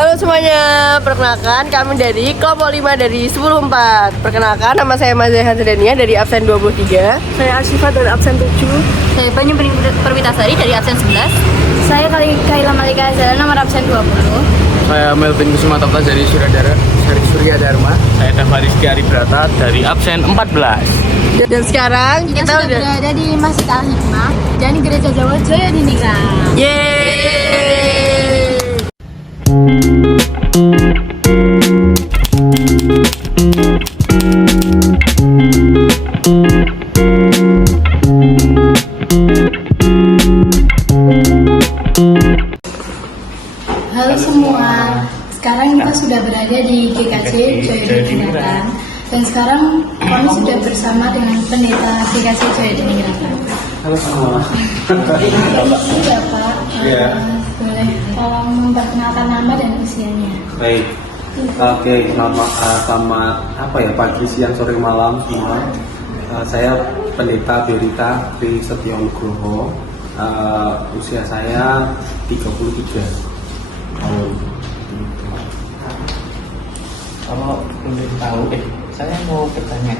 Halo semuanya, perkenalkan kami dari kelompok 5 dari 104. Perkenalkan, nama saya Mazehan Sedania dari absen 23. Saya Asyifa dari absen 7. Saya Banyu Perwitasari dari absen 11. Saya Kaila Malika Azara nomor absen 20. Saya Melvin Kusuma Topta dari Surya Dharma. Saya Rizky Aribrata dari absen 14. Dan sekarang kita sudah berada di Masjid Al-Hikmah dan Gereja Jawa Jaya di Ningrat. Yeay! Halo semua, sekarang kita sudah berada di GKJ Jaya di Ningrat. Dan sekarang kami sudah bersama dengan pendeta GKJ Jaya di Ningrat. Halo semua. Iya Pak, Iya. boleh tolong memperkenalkan nama dan usianya. Baik. Oke, selamat pagi, siang, sore, malam semua. Saya Pendeta Berita Tri Setionugroho. Usia saya 33 tahun. Kalau belum tahu, saya mau bertanya.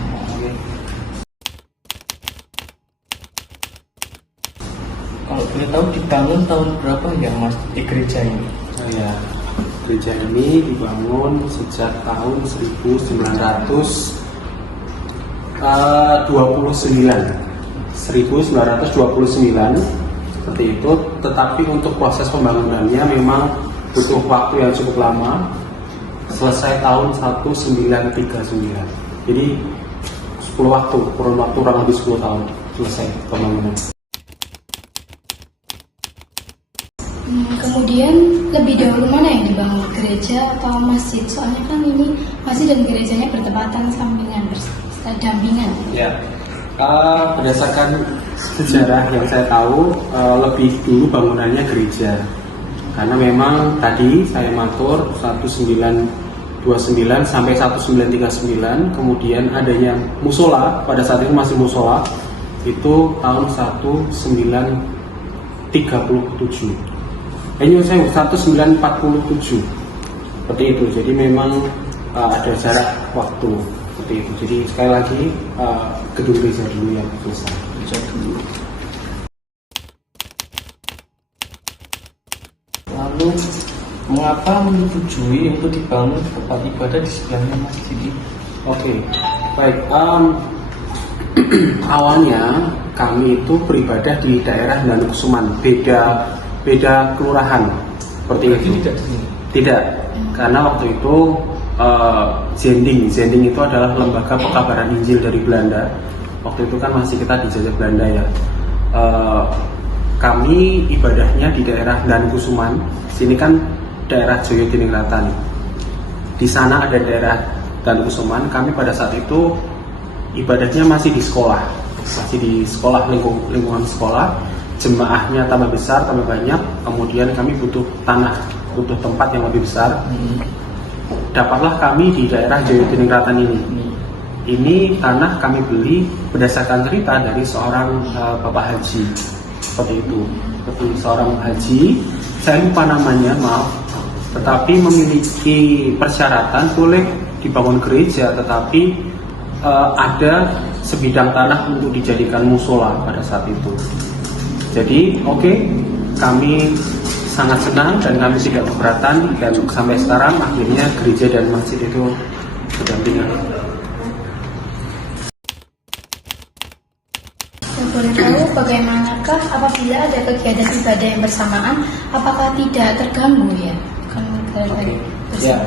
Kalau boleh tahu dibangun tahun berapa ya Mas di gereja ini? Saya gereja ini dibangun sejak tahun 1929 seperti itu, tetapi untuk proses pembangunannya memang butuh waktu yang cukup lama, selesai tahun 1939. Jadi kurun waktu kurang lebih 10 tahun selesai pembangunan. Kemudian lebih dahulu mana yang dibangun, gereja atau masjid? Soalnya kan ini masjid dan gerejanya bertepatan sampingan, berdampingan. Ya, berdasarkan sejarah yang saya tahu, lebih dulu bangunannya gereja. Karena memang tadi saya matur 1929 sampai 1939, kemudian adanya musola, pada saat itu masih musola, itu tahun 1937. 1947 seperti itu. Jadi memang ada jarak waktu seperti itu. Jadi sekali lagi gedung gereja dulu yang selesai. Gereja dulu. Lalu mengapa menyetujui untuk dibangun tempat ibadah di sebelahnya masjid ini? Oke, baik. Awalnya kami itu beribadah di daerah Danukusuman, beda kelurahan seperti itu. Tidak, karena waktu itu Zending itu adalah lembaga pekabaran Injil dari Belanda. Waktu itu kan masih kita dijajah Belanda ya. Kami ibadahnya di daerah Danukusuman. Sini kan daerah Jaya Diningratan. Di sana ada daerah Danukusuman. Kami pada saat itu ibadahnya masih di sekolah, lingkungan sekolah. Jemaahnya tambah besar, tambah banyak, kemudian kami butuh tanah, butuh tempat yang lebih besar. Dapatlah kami di daerah Jaya Diningratan ini. Ini tanah kami beli berdasarkan cerita dari seorang bapak haji, seperti itu. Seperti seorang haji, saya lupa namanya, maaf, tetapi memiliki persyaratan boleh dibangun gereja, tetapi ada sebidang tanah untuk dijadikan musola pada saat itu. Jadi kami sangat senang dan kami tidak keberatan, dan sampai sekarang akhirnya gereja dan masjid itu berdampingan. Boleh tahu bagaimanakah apabila ada kegiatan ibadah yang bersamaan, apakah tidak terganggu ya? Ya,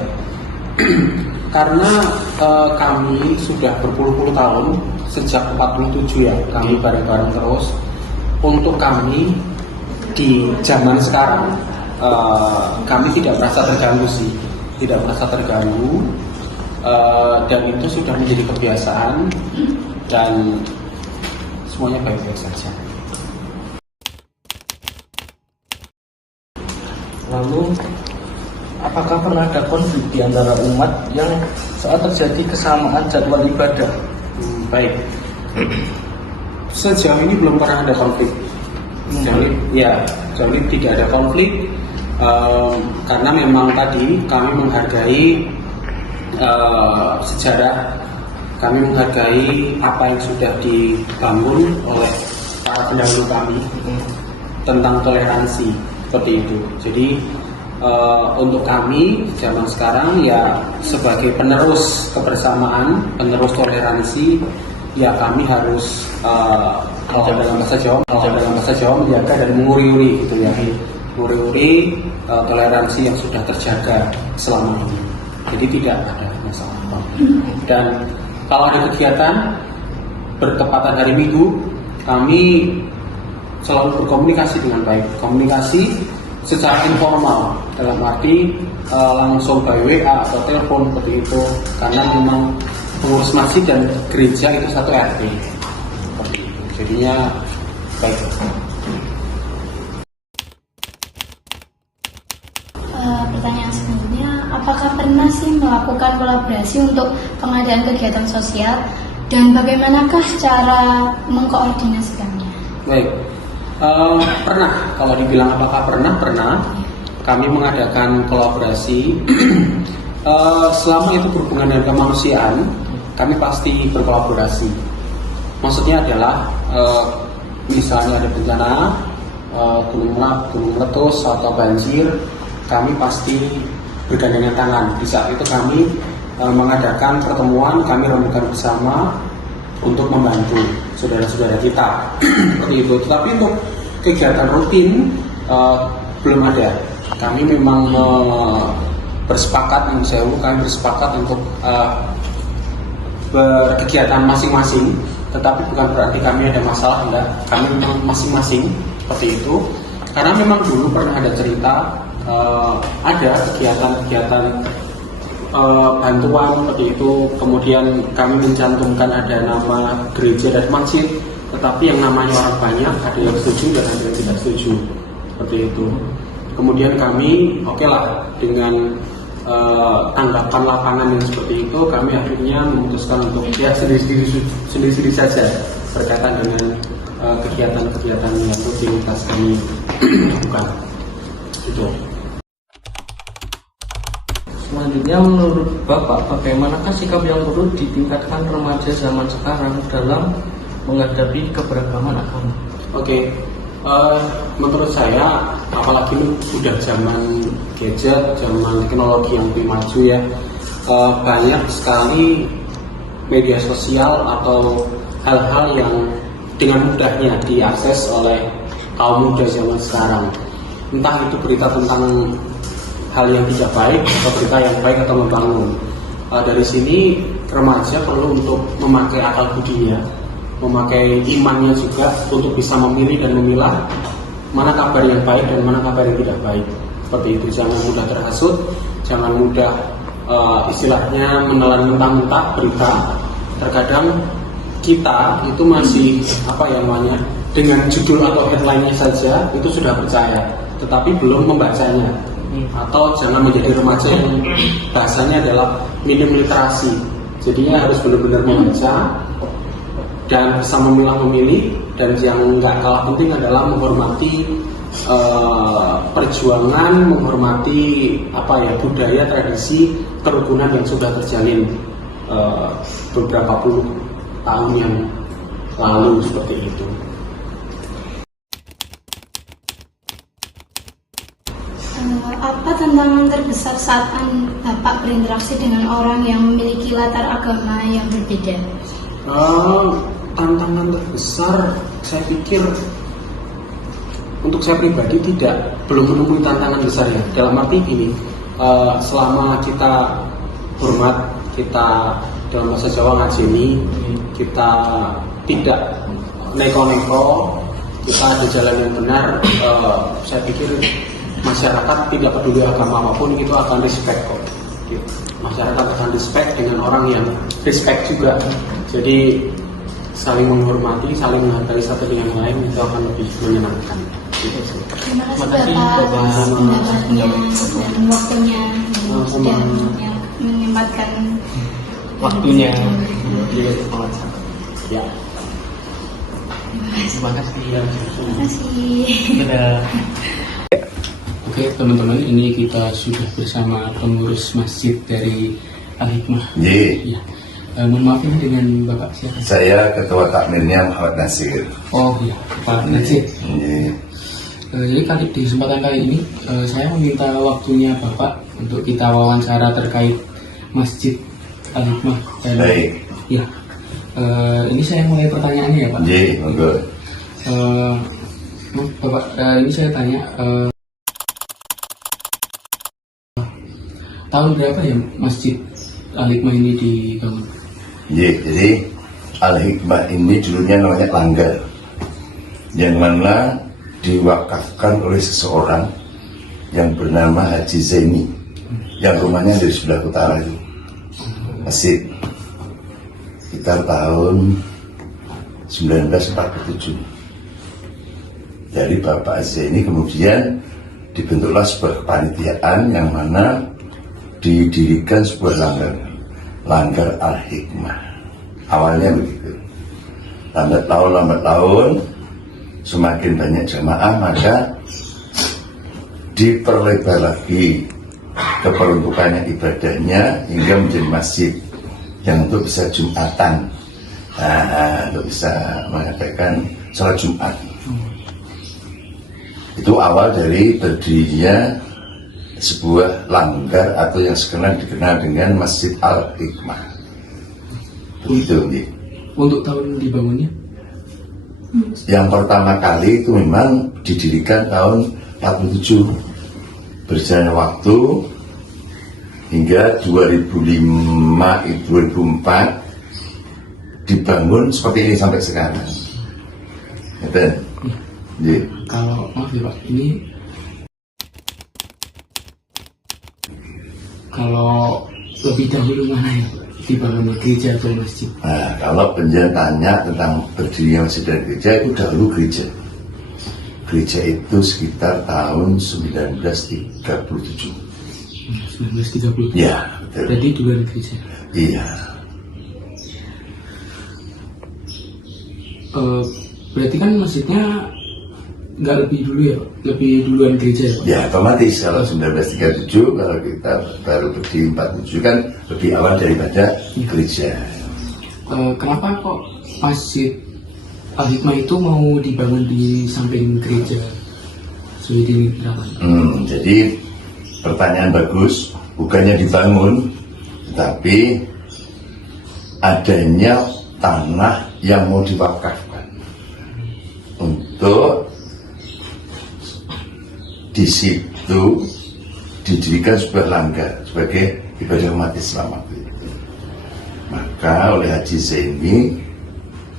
karena kami sudah berpuluh-puluh tahun, sejak 47 ya, kami bareng-bareng terus. Untuk kami di zaman sekarang, kami tidak merasa terganggu sih, dan itu sudah menjadi kebiasaan dan semuanya baik-baik saja. Lalu apakah pernah ada konflik di antara umat yang saat terjadi kesamaan jadwal ibadah? Baik. Sejauh ini belum pernah ada konflik. Sejauh ini tidak ada konflik. Karena memang tadi kami menghargai sejarah, kami menghargai apa yang sudah dibangun oleh para pendahulu kami tentang toleransi seperti itu. Jadi untuk kami zaman sekarang ya sebagai penerus kebersamaan, penerus toleransi, ya kami harus kalau dalam bahasa Jawa menjaga dan menguri-uri gitu ya, menguri-uri toleransi yang sudah terjaga selama ini. Jadi tidak ada masalah apa. Dan kalau ada kegiatan bertepatan hari Minggu, kami selalu berkomunikasi dengan baik. Komunikasi secara informal, dalam arti langsung by WA atau telepon seperti itu, karena memang pengurus masjid dan gereja itu satu RT seperti itu. Jadinya baik. Pertanyaan selanjutnya, apakah pernah sih melakukan kolaborasi untuk pengadaan kegiatan sosial dan bagaimanakah cara mengkoordinasikannya? Baik. Pernah, kalau dibilang apakah pernah, kami mengadakan kolaborasi. Selama itu berhubungan dengan kemanusiaan, kami pasti berkolaborasi. Maksudnya adalah misalnya ada bencana gunung meletus atau banjir, kami pasti bergandengan tangan. Di saat itu kami mengadakan pertemuan, kami rembukan bersama untuk membantu saudara-saudara kita seperti itu. Tetapi untuk kegiatan rutin belum ada. Kami memang bersepakat untuk berkegiatan masing-masing, tetapi bukan berarti kami ada masalah, enggak. Kami memang masing-masing seperti itu. Karena memang dulu pernah ada cerita ada kegiatan-kegiatan bantuan seperti itu, kemudian kami mencantumkan ada nama gereja dan masjid, tetapi yang namanya orang banyak, ada yang setuju dan ada yang tidak setuju seperti itu. Kemudian kami oke lah dengan tanggapan lapangan yang seperti itu, kami akhirnya memutuskan untuk ya sendiri-sendiri saja berkaitan dengan kegiatan-kegiatan yang rutinitas kami lakukan. Itu. Selanjutnya, menurut Bapak, bagaimanakah sikap yang perlu ditingkatkan remaja zaman sekarang dalam menghadapi keberagaman agama? Oke, menurut saya, apalagi ini sudah zaman gadget, zaman teknologi yang lebih maju ya, banyak sekali media sosial atau hal-hal yang dengan mudahnya diakses oleh kaum muda zaman sekarang. Entah itu berita tentang hal yang tidak baik atau berita yang baik atau membangun. Dari sini remaja perlu untuk memakai akal budinya, memakai imannya juga untuk bisa memilih dan memilah mana kabar yang baik dan mana kabar yang tidak baik. Seperti itu, jangan mudah terhasut, jangan mudah istilahnya menelan mentah-mentah berita. Terkadang kita itu masih dengan judul atau headline-nya saja itu sudah percaya, tetapi belum membacanya. Atau jangan menjadi remaja yang bahasanya adalah minim literasi. Jadinya harus benar-benar membaca dan bisa memilah memilih, dan yang nggak kalah penting adalah menghormati perjuangan, menghormati budaya, tradisi, kerukunan yang sudah terjalin beberapa puluh tahun yang lalu seperti itu. Apa tantangan terbesar saat Bapak berinteraksi dengan orang yang memiliki latar agama yang berbeda? Tantangan terbesar, saya pikir untuk saya pribadi belum menemui tantangan besar ya. Dalam arti ini, selama kita hormat, kita dalam bahasa Jawa ngajeni, kita tidak neko-neko, kita ada jalan yang benar, saya pikir masyarakat tidak peduli agama apapun itu akan respect kok. Masyarakat akan respect dengan orang yang respect juga. Jadi saling menghormati, saling menghargai satu dengan lain itu akan lebih menyenangkan. Terima kasih Bapak atas pendapatnya dan waktunya sudah menyempatkan waktunya. Ya. Terima kasih. Terima kasih. Dadah. Oke teman-teman, ini kita sudah bersama pengurus masjid dari Al-Hikmah. Ye. Ya. Mohon maaf ini dengan Bapak siapa? Saya Ketua Takmirnya Muhammad Nasir. Oh iya, Pak Najib. Ye. Jadi di kesempatan kali ini saya meminta waktunya Bapak untuk kita wawancara terkait Masjid Al-Hikmah. Baik. Ya. Ini saya mulai pertanyaannya ya Pak. Ye, monggo. Bapak, ini saya tanya. Tahun berapa ya Masjid Al-Hikmah ini dibangun? Ye, jadi Al-Hikmah ini dulunya namanya Langgar, yang mana diwakafkan oleh seseorang yang bernama Haji Zaini, yang rumahnya dari sebelah utara itu. Masjid sekitar tahun 1947. Dari Bapak Zaini kemudian dibentuklah sebuah kepanitiaan yang mana didirikan sebuah langgar Al-Hikmah. Awalnya begitu. Lambat laun semakin banyak jamaah, maka diperlebar lagi keperuntukannya ibadahnya hingga menjadi masjid yang untuk bisa Jumatan, untuk bisa mengadakan sholat Jumat. Itu awal dari berdirinya sebuah langgar atau yang sekarang dikenal dengan Masjid Al-Hikmah. Begitu. Untuk tahun dibangunnya? Yang pertama kali itu memang didirikan tahun 47. Berjalan waktu hingga 2005-2004 dibangun seperti ini sampai sekarang. Betul. Kalau maaf ya Pak, ini kalau lebih dahulu mana ya Pak? Dibangunnya gereja atau masjid? Nah, kalau penjenengan tanya tentang berdirinya masjid dan gereja, itu dahulu gereja. Gereja itu sekitar tahun 1937. 1937? Ya, betul. Jadi duluan gereja? Iya. Berarti kan masjidnya nggak lebih dulu ya Pak? Lebih duluan gereja ya Pak? Ya, otomatis kalau 1937, kalau kita baru berdiri 47 kan lebih awal daripada gereja. Kenapa kok Masjid Al-Hikmah itu mau dibangun di samping gereja Syahidin Rawan? Jadi pertanyaan bagus, bukannya dibangun, tetapi adanya tanah yang mau diwakafkan untuk di situ didirikan sebuah langgar sebagai ibadah umat Islam waktu itu. Maka oleh Haji Zaini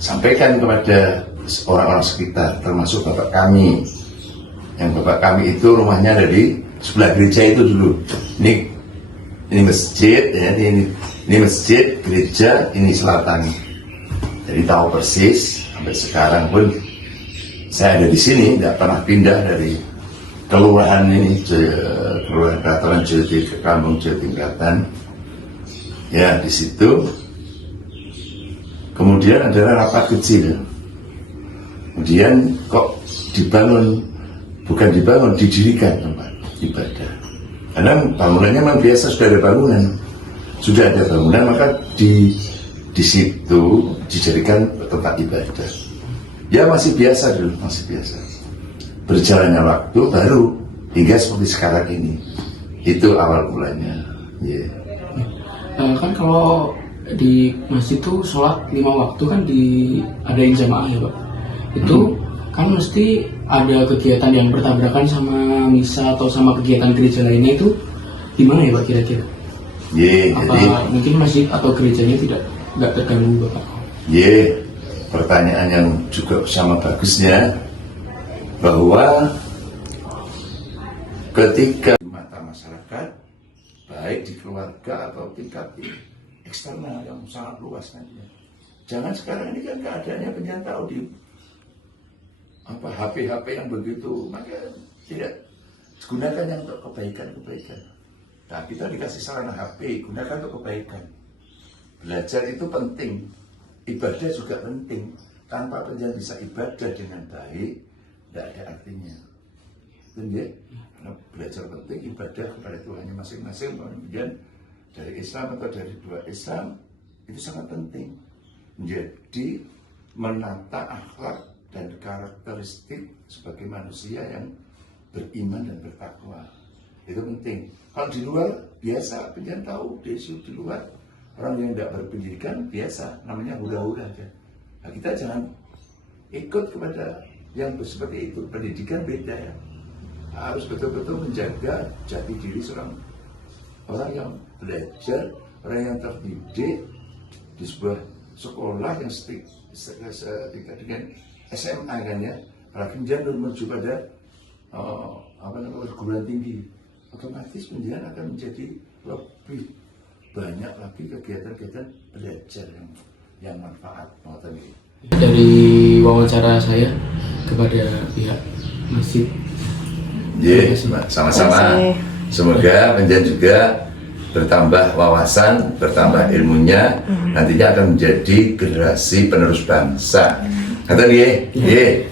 sampaikan kepada orang-orang sekitar, termasuk bapak kami, yang bapak kami itu rumahnya dari sebelah gereja itu dulu. Ini masjid, ya, ini masjid, gereja, ini selatan. Jadi tahu persis sampai sekarang pun saya ada di sini, tidak pernah pindah dari kelurahan ini, kelurahan Katalan Jati ke Kampung Jatingkatan. Ya, di situ. Kemudian adalah rapat kecil. Kemudian kok bukan dibangun, didirikan tempat ibadah. Karena bangunannya memang biasa, sudah ada bangunan, maka di situ dijadikan tempat ibadah. Ya masih biasa dulu, masih biasa. Berjalannya waktu baru hingga seperti sekarang ini. Itu awal mulanya. Yeah. Kan kalau di masjid itu sholat 5 waktu kan diadain jamaah ya Pak. Itu kan mesti ada kegiatan yang bertabrakan sama misa atau sama kegiatan gereja lainnya, itu gimana ya Pak kira-kira? Apa jadi, mungkin masjid atau gerejanya nggak terganggu Bapak? Pertanyaan yang juga sama bagusnya, bahwa ketika mata masyarakat, baik di keluarga atau tingkat eksternal yang sangat luas nanti. Jangan sekarang ini kan keadaannya penjara tahu di HP yang begitu, maka tidak gunakan yang untuk kebaikan. Nah, kita dikasih sarana HP, gunakan untuk kebaikan. Belajar itu penting, ibadah juga penting. Tanpa penjara bisa ibadah dengan baik, tidak ada artinya. Dan ya, karena belajar penting ibadah kepada Tuhannya masing-masing, kemudian dari Islam atau dari dua Islam itu sangat penting. Menjadi menata akhlak dan karakteristik sebagai manusia yang beriman dan bertakwa. Itu penting. Kalau di luar biasa, penjen tahu desu di luar orang yang tidak berpendidikan biasa, namanya hura-hura aja. Nah, kita jangan ikut kepada yang seperti itu. Pendidikan beda ya. Harus betul-betul menjaga jati diri seorang orang yang belajar, orang yang terdidik di sebuah sekolah yang setingkat dengan SMA kan ya. Apalagi menjadi menuju pada perguruan tinggi, otomatis pendidikan akan menjadi lebih banyak lagi kegiatan-kegiatan belajar yang manfaat. Dari wawancara saya kepada pihak masjid. Ya, sama-sama. Semoga penjen juga bertambah wawasan, bertambah ilmunya, nantinya akan menjadi generasi penerus bangsa. Kata dia, ye.